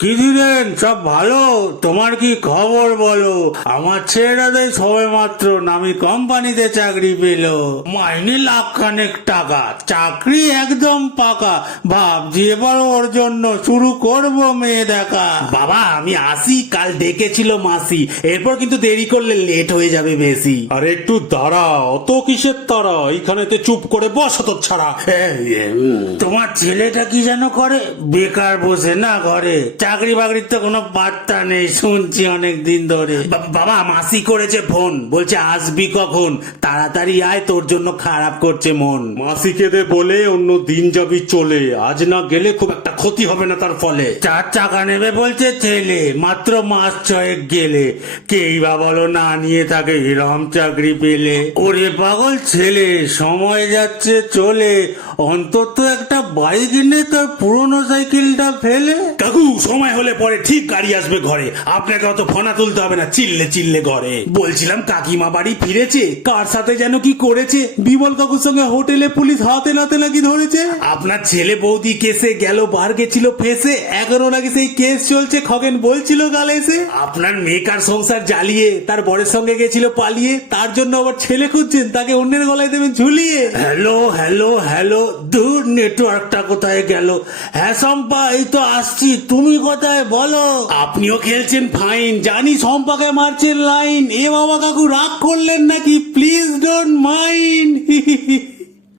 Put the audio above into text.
কি দিলেন? সব ভালো? তোমার কি খবর বলো? আমার ছেলেটাদের সবে মাত্র নামি কোম্পানিতে চাকরি পেল, মাইনে লাখখানেক টাকা, চাকরি একদম পাকা। ভাবছি এবার ওর জন্য শুরু করব মেয়ে দেখা। বাবা আমি আসি, কাল ডেকেছিল মাসি, এরপর কিন্তু দেরি করলে লেট হয়ে যাবে বেশি। আরে একটু দাঁড়া, অত কিসের তারা? এইখানেতে চুপ করে বস তোর ছাড়া। তোমার ছেলেটা কি যেন করে? বেকার বসে না ঘরে, চাকরি বাকরির তো কোনো পাত্তা নেই শুনছি অনেক দিন ধরে। বাবা মাসি করেছে ফোন, বলছে আসবি কখন, তাড়াতাড়ি আয়, তোর জন্য খারাপ করছে মন। মাসিকে দে বলে অন্য দিন যাবি চলে, আজ না গেলে খুব একটা ক্ষতি হবে না তার ফলে। 4 চাকা নেবে বলছে ছেলে, মাত্র মাস 6 গেলে। কেই বা বলো না নিয়ে তাকে এরম চাকরি পেলে। ওরে পাগল ছেলে, সময় যাচ্ছে চলে, অন্তত একটা বাইক কিনে তার পুরনো সাইকেলটা ফেলে। কাকু সময় হলে পরে ঠিক গাড়ি আসবে ঘরে, আপনাকে অত ফোনা তুলতে হবে না, চিল্লে চিল্লে ঘরে। বলছিলাম কাকিমা বাড়ি ফিরেছে, কার সাথে যেন কি করেছে, বিমল কাকুর সঙ্গে হোটেলে পুলিশ হাতে নাতে নাকি ধরেছে। আপনার ছেলে বৌদি কেসে গেল বার গেছিল ফেসে, এখনো নাকি সেই কেস চলছে, খগেন বলছিল কালে এসে। আপনার মেয়েকার সংসার জ্বালিয়ে তার বরের সঙ্গে গেছিল পালিয়ে, তার জন্য আবার ছেলে খুঁজছেন, তাকে অন্যের গলায় দেবেন ঝুলিয়ে। হ্যালো হ্যালো হ্যালো, দূর নেটওয়ার্কটা কোথায় গেল? হ্যাঁ শম্পা, এই তো আসছি, তুমি কোথায় বলো? আপনিও খেলছেন ফাইন, জানি সম্পাকে মারছেন লাইন। এ বাবা কাকু রাগ করলেন নাকি, প্লিজ ডোন্ট মাইন্ড।